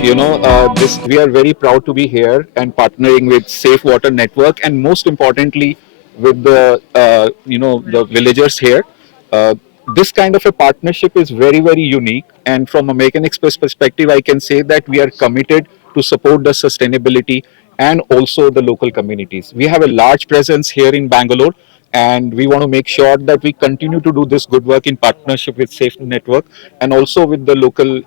This we are very proud to be here and partnering with Safe Water Network, and most importantly, with the villagers here. Uh, this kind of a partnership is very unique, and from American Express perspective, I can say that we are committed to support the sustainability and also the local communities. We have a large presence here in Bangalore, and we want to make sure that we continue to do this good work in partnership with Safe Network and also with the local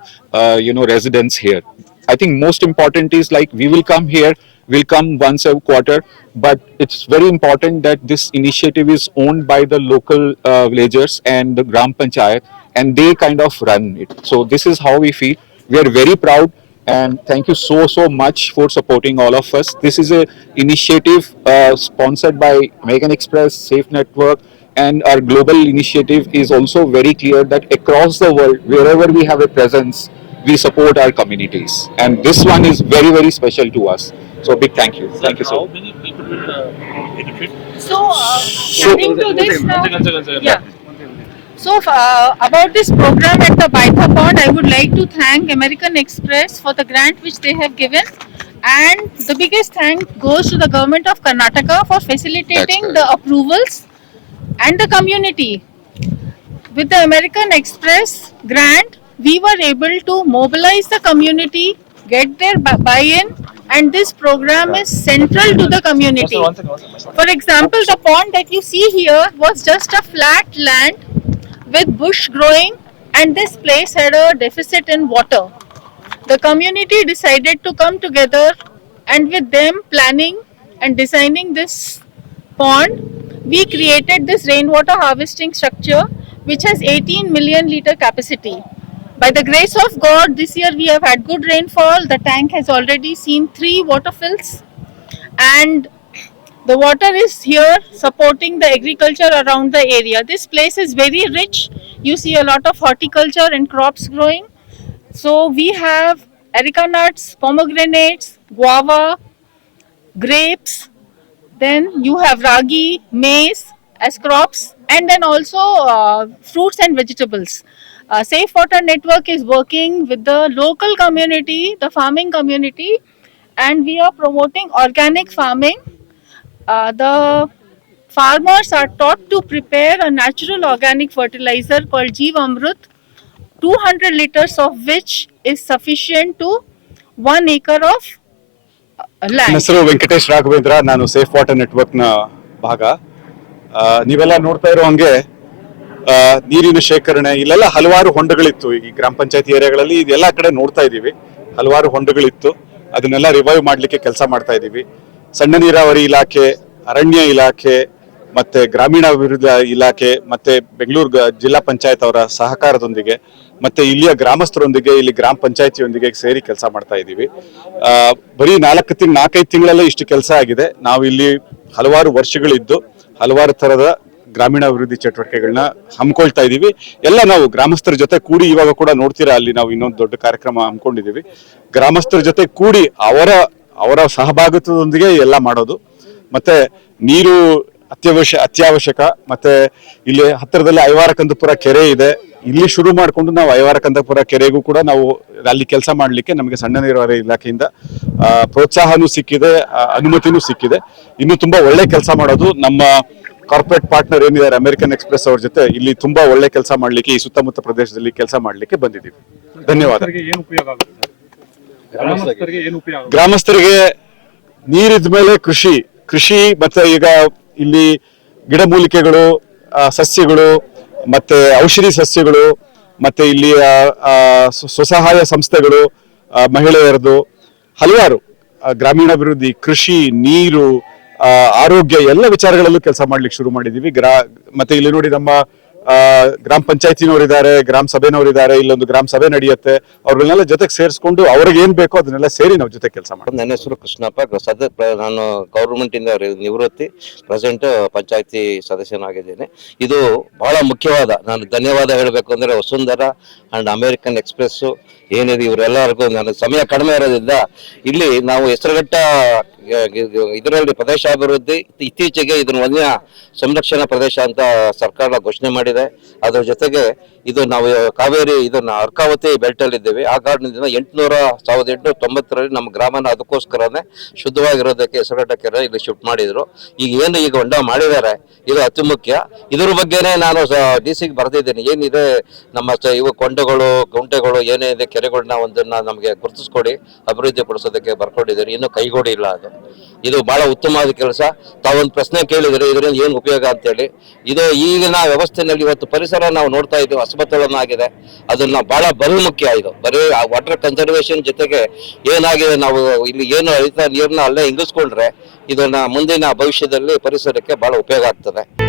residents here. I think most important is like we will come here, we'll come once a quarter, but it's very important that this initiative is owned by the local villagers and the Gram Panchayat, and they kind of run it. So this is how we feel. We are very proud, and thank you so much for supporting all of us. This is a initiative sponsored by American Express, Safe Network, and our global initiative is also very clear that across the world, wherever we have a presence, we support our communities, and this one is very special to us. So big thank you. Thank you so How much. many people will benefit? So, So, adding to this now, Yeah. yeah. So, about this program at the Baitha Pond, I would like to thank American Express for the grant which they have given, and the biggest thank goes to the government of Karnataka for facilitating correct. the approvals and the community. With the American Express grant, we were able to mobilize the community, get their buy-in, and this program is central to the community. For example, the pond that you see here was just a flat land with bush growing, and this place had a deficit in water. The community decided to come together, and with them planning and designing this pond, we created this rainwater harvesting structure which has 18 million liter capacity. By the grace of God, this year we have had good rainfall. The tank has already seen 3 water fills, and the water is here supporting the agriculture around the area. This place is very rich. You see a lot of horticulture and crops growing. So we have areca nuts, pomegranates, guava, grapes, then you have ragi, maize as crops, and then also fruits and vegetables. Safe Water Network is working with the local community, the farming community, and we are promoting organic farming. The farmers are taught to prepare a natural organic fertilizer called Jeev Amrut, 200 liters of which is sufficient to 1 acre of ನನ್ನ land. ಹೆಸರು ವೆಂಕಟೇಶ್ ರಾಘವೇಂದ್ರ. ನಾನು safe water ನೆಟ್ವರ್ಕ್ನ ಭಾಗ. ನೀವೆಲ್ಲ ನೋಡ್ತಾ ಇರೋ ಹಂಗೆ ನೀರಿನ ಶೇಖರಣೆ ಇಲ್ಲೆಲ್ಲ ಹಲವಾರು ಹೊಂಡಗಳಿತ್ತು. ಈ ಗ್ರಾಮ ಪಂಚಾಯತಿ ಏರಿಯಾಗಳಲ್ಲಿ ಇದೆಲ್ಲ ಕಡೆ ನೋಡ್ತಾ ಇದ್ದೀವಿ, ಹಲವಾರು ಹೊಂಡಗಳಿತ್ತು. ಅದನ್ನೆಲ್ಲ ರಿವೈವ್ ಮಾಡಲಿಕ್ಕೆ ಕೆಲಸ ಮಾಡ್ತಾ ಇದ್ದೀವಿ. ಸಣ್ಣ ನೀರಾವರಿ ಇಲಾಖೆ, ಅರಣ್ಯ ಇಲಾಖೆ, ಮತ್ತೆ ಗ್ರಾಮೀಣಾಭಿವೃದ್ಧಿ ಇಲಾಖೆ, ಮತ್ತೆ ಬೆಂಗಳೂರು ಜಿಲ್ಲಾ ಪಂಚಾಯತ್ ಅವರ ಸಹಕಾರದೊಂದಿಗೆ, ಮತ್ತೆ ಇಲ್ಲಿಯ ಗ್ರಾಮಸ್ಥರೊಂದಿಗೆ, ಇಲ್ಲಿ ಗ್ರಾಮ ಪಂಚಾಯತಿಯೊಂದಿಗೆ ಸೇರಿ ಕೆಲಸ ಮಾಡ್ತಾ ಇದ್ದೀವಿ. ಬರೀ 4-5 ತಿಂಗಳಲ್ಲೇ ಇಷ್ಟು ಕೆಲಸ ಆಗಿದೆ. ನಾವು ಇಲ್ಲಿ ಹಲವಾರು ವರ್ಷಗಳಿದ್ದು ಹಲವಾರು ತರದ ಗ್ರಾಮೀಣಾಭಿವೃದ್ಧಿ ಚಟುವಟಿಕೆಗಳನ್ನ ಹಮ್ಮಿಕೊಳ್ತಾ ಇದೀವಿ. ಎಲ್ಲ ನಾವು ಗ್ರಾಮಸ್ಥರ ಜೊತೆ ಕೂಡಿ, ಇವಾಗ ಕೂಡ ನೋಡ್ತೀರಾ ಅಲ್ಲಿ ನಾವು ಇನ್ನೊಂದು ದೊಡ್ಡ ಕಾರ್ಯಕ್ರಮ ಹಮ್ಮಿಕೊಂಡಿದೀವಿ. ಗ್ರಾಮಸ್ಥರ ಜೊತೆ ಕೂಡಿ ಅವರ ಸಹಭಾಗಿತ್ವದೊಂದಿಗೆ ಎಲ್ಲ ಮಾಡೋದು. ಮತ್ತೆ ನೀರು ಅತ್ಯವಶ್ಯಕ. ಮತ್ತೆ ಇಲ್ಲಿ ಹತ್ತಿರದಲ್ಲಿ ಐವಾರಕಂದಪುರ ಕೆರೆ ಇದೆ. ಇಲ್ಲಿ ಶುರು ಮಾಡಿಕೊಂಡು ನಾವು ಐವಾರಕಂದಪುರ ಕೆರೆಗೂ ಕೂಡ ನಾವು ಅಲ್ಲಿ ಕೆಲಸ ಮಾಡಲಿಕ್ಕೆ ನಮಗೆ ಸಣ್ಣ ನೀರಾವರಿ ಇಲಾಖೆಯಿಂದ ಪ್ರೋತ್ಸಾಹನೂ ಸಿಕ್ಕಿದೆ, ಅನುಮತಿನೂ ಸಿಕ್ಕಿದೆ. ಇನ್ನು ತುಂಬಾ ಒಳ್ಳೆ ಕೆಲಸ ಮಾಡೋದು. ನಮ್ಮ ಕಾರ್ಪೊರೇಟ್ ಪಾರ್ಟ್ನರ್ ಏನಿದ್ದಾರೆ ಅಮೆರಿಕನ್ ಎಕ್ಸ್ಪ್ರೆಸ್ ಅವ್ರ ಜೊತೆ ಇಲ್ಲಿ ತುಂಬಾ ಒಳ್ಳೆ ಕೆಲಸ ಮಾಡ್ಲಿಕ್ಕೆ, ಈ ಸುತ್ತಮುತ್ತ ಪ್ರದೇಶದಲ್ಲಿ ಕೆಲಸ ಮಾಡ್ಲಿಕ್ಕೆ ಬಂದಿದ್ದೀವಿ. ಧನ್ಯವಾದ. ಗ್ರಾಮಸ್ಥರಿಗೆ ನೀರಿದ ಮೇಲೆ ಕೃಷಿ ಮತ್ತೆ ಈಗ ಇಲ್ಲಿ ಗಿಡಮೂಲಿಕೆಗಳು, ಸಸ್ಯಗಳು, ಮತ್ತೆ ಔಷಧಿ ಸಸ್ಯಗಳು, ಮತ್ತೆ ಇಲ್ಲಿ ಸ್ವಸಹಾಯ ಸಂಸ್ಥೆಗಳು, ಮಹಿಳೆಯರದು ಹಲವಾರು ಗ್ರಾಮೀಣಾಭಿವೃದ್ಧಿ, ಕೃಷಿ, ನೀರು, ಆರೋಗ್ಯ ಎಲ್ಲ ವಿಚಾರಗಳಲ್ಲೂ ಕೆಲಸ ಮಾಡ್ಲಿಕ್ಕೆ ಶುರು ಮಾಡಿದೀವಿ. ಮತ್ತೆ ಇಲ್ಲಿ ನೋಡಿ ನಮ್ಮ ಗ್ರಾಮ ಪಂಚಾಯತಿನವರಿದ್ದಾರೆ, ಗ್ರಾಮ ಸಭೆನವರಿದ್ದಾರೆ. ಇಲ್ಲೊಂದು ಗ್ರಾಮ ಸಭೆ ನಡೆಯುತ್ತೆ. ಅವ್ರನ್ನೆಲ್ಲ ಜೊತೆಗೆ ಸೇರಿಸ್ಕೊಂಡು ಅವ್ರಿಗೆ ಏನ್ ಬೇಕೋ ಅದನ್ನೆಲ್ಲ ಸೇರಿ ನಾವು ಜೊತೆ ಕೆಲಸ ಮಾಡ್ತೀವಿ. ನನ್ನ ಹೆಸರು ಕೃಷ್ಣಪ್ಪ. ನಾನು ಗೌರ್ಮೆಂಟ್ ಇಂದ ನಿವೃತ್ತಿ, ಪ್ರೆಸೆಂಟ್ ಪಂಚಾಯತಿ ಸದಸ್ಯನಾಗಿದ್ದೇನೆ. ಇದು ಬಹಳ ಮುಖ್ಯವಾದ, ನಾನು ಧನ್ಯವಾದ ಹೇಳಬೇಕು ಅಂದ್ರೆ ವಸುಂಧರಾ ಅಂಡ್ ಅಮೆರಿಕನ್ ಎಕ್ಸ್ಪ್ರೆಸ್ ಏನಿದೆ ಇವರೆಲ್ಲರಿಗೂ. ನಾನು ಸಮಯ ಕಡಿಮೆ ಇರೋದ್ರಿಂದ ಇಲ್ಲಿ ನಾವು ಹೆಸರುಘಟ್ಟ ಇದರಲ್ಲಿ ಪ್ರದೇಶಾಭಿವೃದ್ಧಿ ಇತ್ತೀಚೆಗೆ ಇದನ್ನು ವನ್ಯ ಸಂರಕ್ಷಣಾ ಪ್ರದೇಶ ಅಂತ ಸರ್ಕಾರ ಘೋಷಣೆ ಮಾಡಿದೆ. ಅದರ ಜೊತೆಗೆ ಇದು ನಾವು ಕಾವೇರಿ ಇದನ್ನ ಅರ್ಕಾವತಿ ಬೆಲ್ಟ್ ಅಲ್ಲಿ ಇದ್ದೇವೆ. ಆ ಕಾರಣದಿಂದ 1890ರಲ್ಲಿ ನಮ್ಮ ಗ್ರಾಮನ ಅದಕ್ಕೋಸ್ಕರನೇ ಶುದ್ಧವಾಗಿರೋದಕ್ಕೆ ಹೆಸರುಘಟ್ಟ ಕೆರೆ ಇಲ್ಲಿ ಶಿಫ್ಟ್ ಮಾಡಿದ್ರು. ಈಗ ಹೊಂಡ ಮಾಡಿದ್ದಾರೆ, ಇದು ಅತಿ ಮುಖ್ಯ. ಇದ್ರ ಬಗ್ಗೆನೇ ನಾನು DC ಬರೆದಿದ್ದೀನಿ. ಏನಿದೆ ನಮ್ಮ ಇವು ಕೊಂಡೆಗಳು ಗುಂಟೆಗಳು ಏನೇನಿದೆ ಕೆರೆಗಳನ್ನ ಒಂದನ್ನ ನಮಗೆ ಗುರುತಿಸ್ಕೊಡಿ, ಅಭಿವೃದ್ಧಿ ಪಡಿಸೋದಕ್ಕೆ ಬರ್ಕೊಂಡಿದ್ದೀನಿ. ಇನ್ನು ಕೈಗೂಡಿಲ್ಲ ಅದು. ಇದು ಬಹಳ ಉತ್ತಮವಾದ ಕೆಲಸ. ತಾವೊಂದು ಪ್ರಶ್ನೆ ಕೇಳಿದರೆ ಇದರಿಂದ ಏನು ಉಪಯೋಗ ಅಂತೇಳಿ. ಇದು ಈಗಿನ ವ್ಯವಸ್ಥೆಯಲ್ಲಿ ಇವತ್ತು ಪರಿಸರ ನಾವು ನೋಡ್ತಾ ಇದ್ದೀವಿ, ಅಸಮತೋಲನ ಆಗಿದೆ. ಅದನ್ನ ಬಹಳ ಬಹುಮುಖ್ಯ. ಇದು ಬರೀ ವಾಟರ್ ಕನ್ಸರ್ವೇಷನ್ ಜೊತೆಗೆ ಏನಾಗಿದೆ, ನಾವು ಇಲ್ಲಿ ಏನು ಹರಿತ ನೀರನ್ನ ಅಲ್ಲೇ ಇಂಗಿಸ್ಕೊಂಡ್ರೆ ಇದನ್ನ ಮುಂದಿನ ಭವಿಷ್ಯದಲ್ಲಿ ಪರಿಸರಕ್ಕೆ ಬಹಳ ಉಪಯೋಗ ಆಗ್ತದೆ.